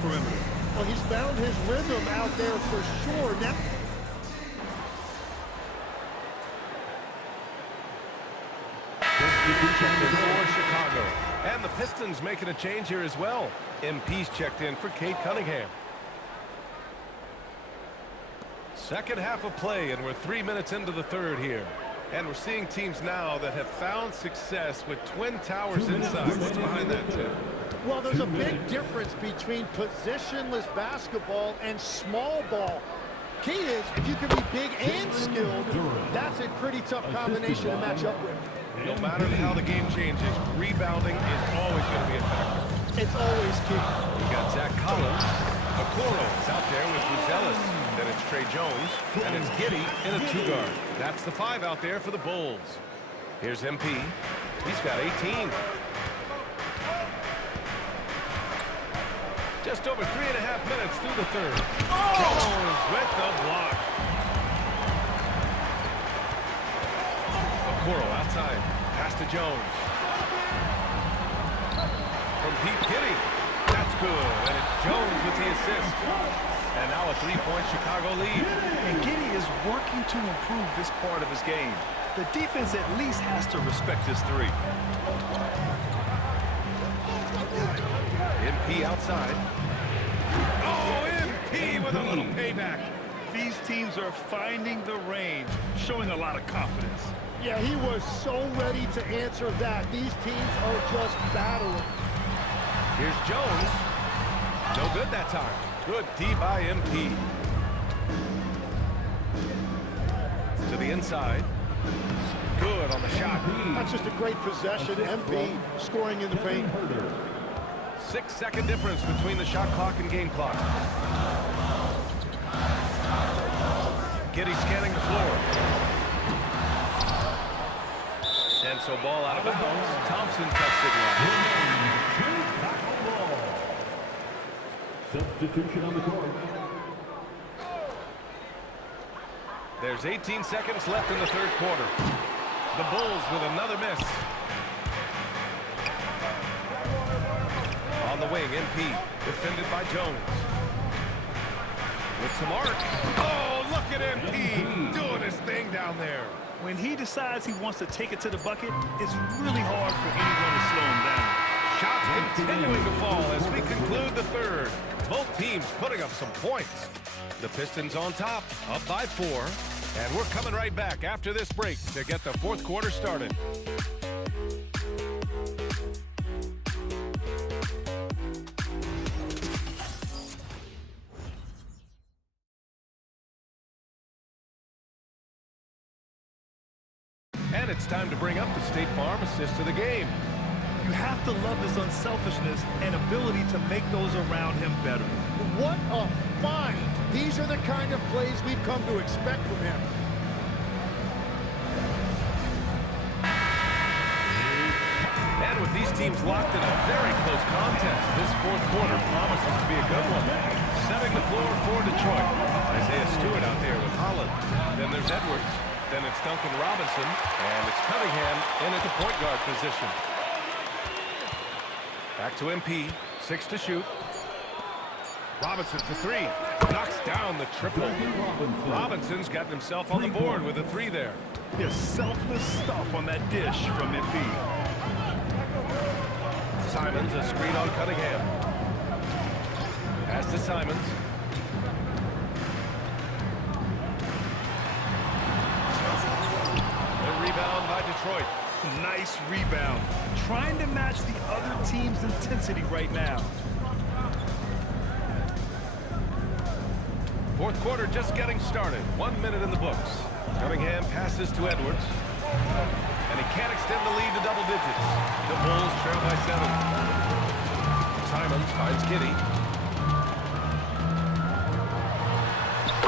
perimeter. Well, he's found his rhythm out there for sure. Now, checked in for Chicago. And the Pistons making a change here as well. MP's checked in for Cade Cunningham. Second half of play, and we're 3 minutes into the third here. And we're seeing teams now that have found success with twin towers inside. What's behind that, Tim? well, there's a big difference between positionless basketball and small ball. Key is, if you can be big and skilled, that's a pretty tough combination to match up with. No matter how the game changes, rebounding is always going to be a factor. It's always key. We got Zach Collins. Okoro is out there with Bruzelis. Then it's Trey Jones. And it's Giddey in a two-guard. That's the 5 out there for the Bulls. Here's MP. He's got 18. Just over 3.5 minutes through the third. Jones with the block. Okoro outside. Pass to Jones. From Pete Giddey. That's good. And it's Jones with the assist. And now a 3-point Chicago lead. And Giddey is working to improve this part of his game. The defense at least has to respect his 3. MP outside. Oh, MP with a little payback. These teams are finding the range, showing a lot of confidence. Yeah, he was so ready to answer that. These teams are just battling. Here's Jones. No good that time. Good D by MP. To the inside. Good on the shot. That's just a great possession. MP scoring in the paint. 6-second difference between the shot clock and game clock. Giddey scanning the floor. And so ball out of bounds. Thompson tucks it last. Substitution on the court. There's 18 seconds left in the third quarter. The Bulls with another miss. On the wing, MP, defended by Jones. With some arc. Oh, look at MP doing his thing down there. When he decides he wants to take it to the bucket, it's really hard for anyone to slow him down. Shots continuing to fall as we conclude the third. Both teams putting up some points. The Pistons on top, up by 4. And we're coming right back after this break to get the fourth quarter started. And it's time to bring up the State Farm assist of the game. You have to love his unselfishness and ability to make those around him better. What a find. These are the kind of plays we've come to expect from him. And with these teams locked in a very close contest, this fourth quarter promises to be a good one. Setting the floor for Detroit. Isaiah Stewart out there with Holland. Then there's Edwards. Then it's Duncan Robinson. And it's Cunningham in at the point guard position. Back to MP. 6 to shoot. Robinson for 3. Knocks down the triple. Robinson's gotten himself on the board with a 3 there. There's selfless stuff on that dish from MP. Simons, a screen on Cunningham. Pass to Simons. The rebound by Detroit. Nice rebound. Trying to match the other team's intensity right now. Fourth quarter just getting started. 1 minute in the books. Cunningham passes to Edwards. And he can't extend the lead to double digits. The Bulls trail by 7. Simons finds Giddey.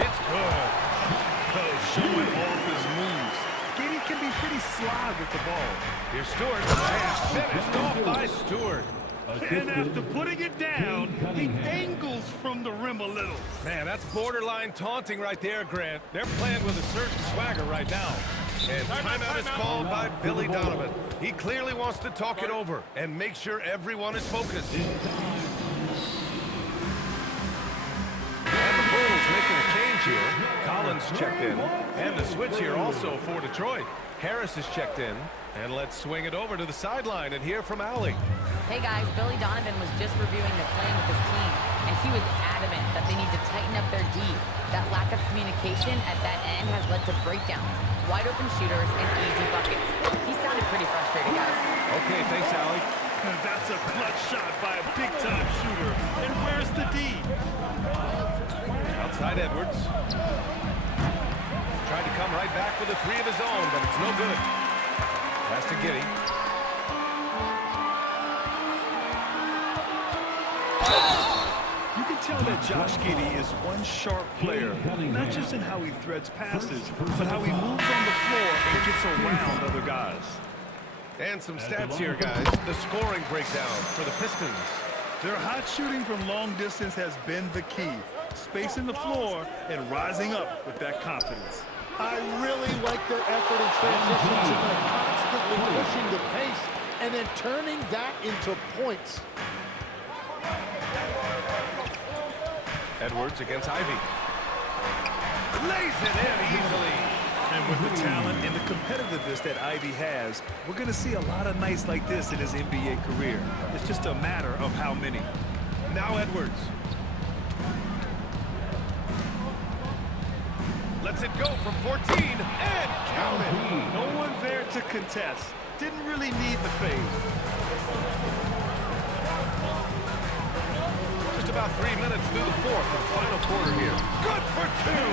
It's good. Oh, showing off his moves. Giddey can be pretty sly with the ball. Here's Stewart. And finished off by Stewart. And after putting it down, he dangles from the rim a little. Man, that's borderline taunting right there, Grant. They're playing with a certain swagger right now. And timeout is called by Billy Donovan. He clearly wants to talk it over and make sure everyone is focused. Jones checked in. And the switch here also for Detroit. Harris is checked in. And let's swing it over to the sideline and hear from Allie. Hey guys, Billy Donovan was just reviewing the plan with his team, and he was adamant that they need to tighten up their D. That lack of communication at that end has led to breakdowns, wide open shooters, and easy buckets. He sounded pretty frustrated, guys. Okay, thanks, Allie. That's a clutch shot by a big-time shooter. And where's the D? Outside Edwards. Tried to come right back with a three of his own, but it's no good. Pass to Giddey. You can tell that Josh Giddey is one sharp player, not just in how he threads passes, but how he moves on the floor and gets around other guys. And some stats here, guys. The scoring breakdown for the Pistons. Their hot shooting from long distance has been the key. Spacing the floor and rising up with that confidence. I really like their effort in transition tonight, constantly pushing the pace and then turning that into points. Edwards against Ivy. Lays it in easily. And with the talent and the competitiveness that Ivy has, we're going to see a lot of nights like this in his NBA career. It's just a matter of how many. Now Edwards. Lets it go from 14 and count it. No one there to contest. Didn't really need the fade. Just about 3 minutes through the fourth and final quarter here. Good for two.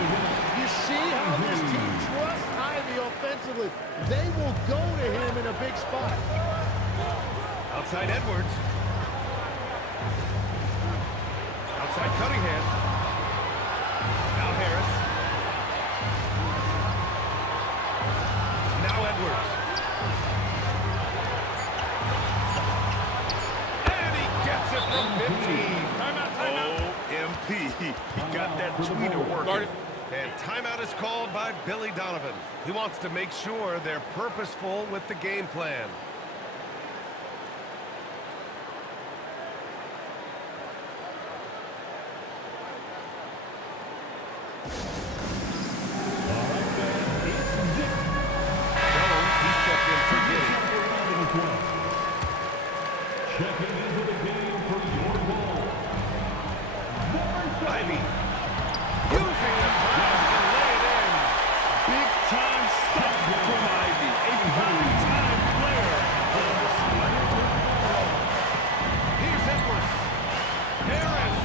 You see how this team trusts Ivy offensively. They will go to him in a big spot. Outside Edwards. Outside Cunningham. Now Harris. Now Edwards. And he gets it from 15. OMP. He got that tweeter working. And timeout is called by Billy Donovan. He wants to make sure they're purposeful with the game plan. Jones, he's checked in for Giddey. Checking into the game for your ball. Ivy. Using the pass to lay it in. Big-time stuff from Ivy. A prime-time player. Here's Edwards. Harris.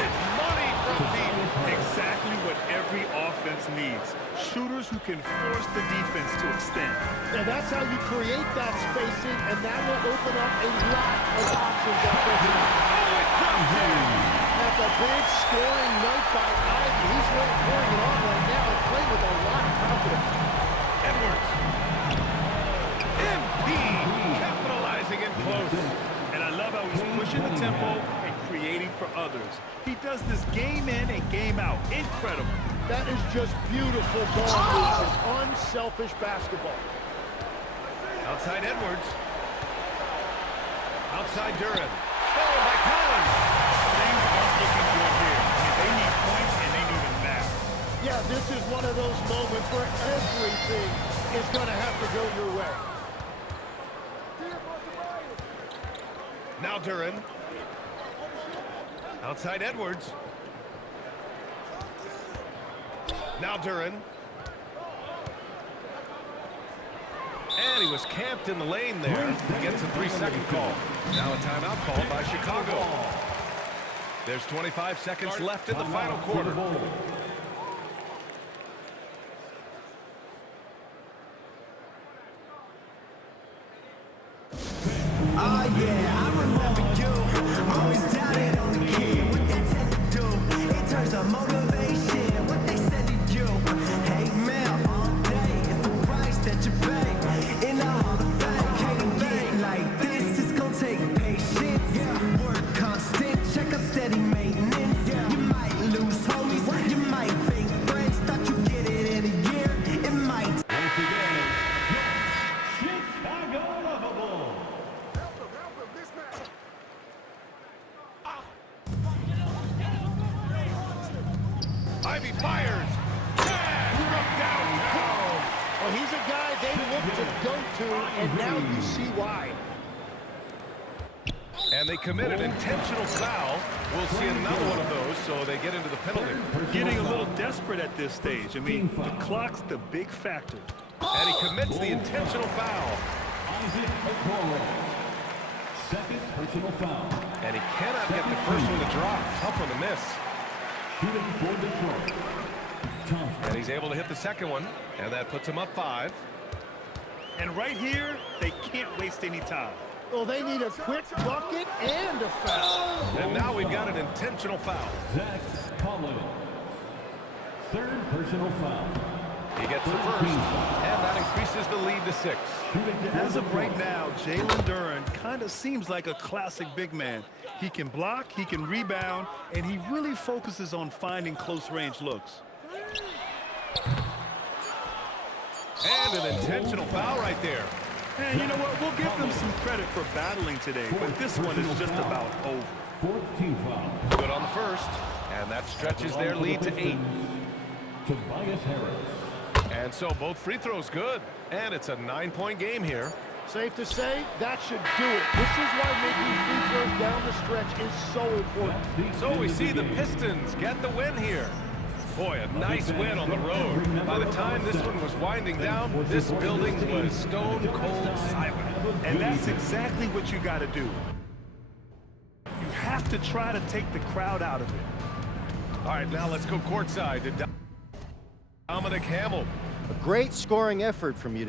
It's money from deep. Exactly what every offense needs. Shooters who can force the defense to extend. And that's how you create that spacing, and that will open up a lot of options offensively. Oh, it comes in. That's a big scoring night by Ivy. He's really pouring it on right now and playing with a lot of confidence. Edwards. MP capitalizing in close. And I love how he's pushing the tempo and creating for others. He does this game in and game out. Incredible. That is just beautiful ball movement, unselfish basketball. Outside Edwards. Outside Duran. Stolen by Collins. Things aren't looking good here. They need points and they need them now. Yeah, this is one of those moments where everything is going to have to go your way. Now Duran. Outside Edwards. Now Duran. And he was camped in the lane there. He gets a 3-second call. Now a timeout called by Chicago. There's 25 seconds left in the final quarter. Oh yeah, I remember you. Always doubted on the kid. What they tend to do in terms of motivation. What they said to you. Hey man, all day. It's the price that you pay. In the Hall of Fame, can't get like this. It's gonna take patience. Work constant, check up steady maintenance. You might lose homies, you might fake friends. Thought you get it in a year. It might. Once again, Chicago Lovable. Ivy fires. Cash. Well, he's a guy they look to go to, and now you see why. And they commit an intentional foul. We'll see another one of those, so they get into the penalty. Getting a little desperate at this stage. I mean, the clock's the big factor. And he commits the intentional foul. Second personal foul. And he cannot get the first one to drop. Tough one to miss. Shooting for Detroit. Thompson. And he's able to hit the second one, and that puts him up 5. And right here, they can't waste any time. Well, they need a quick bucket and a foul. And now we've got an intentional foul. Zach Collins. Third personal foul. He gets the first, and that increases the lead to 6. As of right now, Jalen Duren kind of seems like a classic big man. He can block, he can rebound, and he really focuses on finding close-range looks. And an intentional foul right there. And you know what? We'll give them some credit for battling today, but this one is just about over. Fourth team foul. Good on the first, and that stretches their lead to 8. Tobias Harris. And so both free throws good, and it's a 9-point game here. Safe to say, that should do it. This is why making free throws down the stretch is so important. So we see the Pistons get the win here. Boy, a nice win on the road. By the time this one was winding down, this building was stone cold silent. And that's exactly what you got to do. You have to try to take the crowd out of it. All right, now let's go courtside to Dominic Hamill. A great scoring effort from you tonight.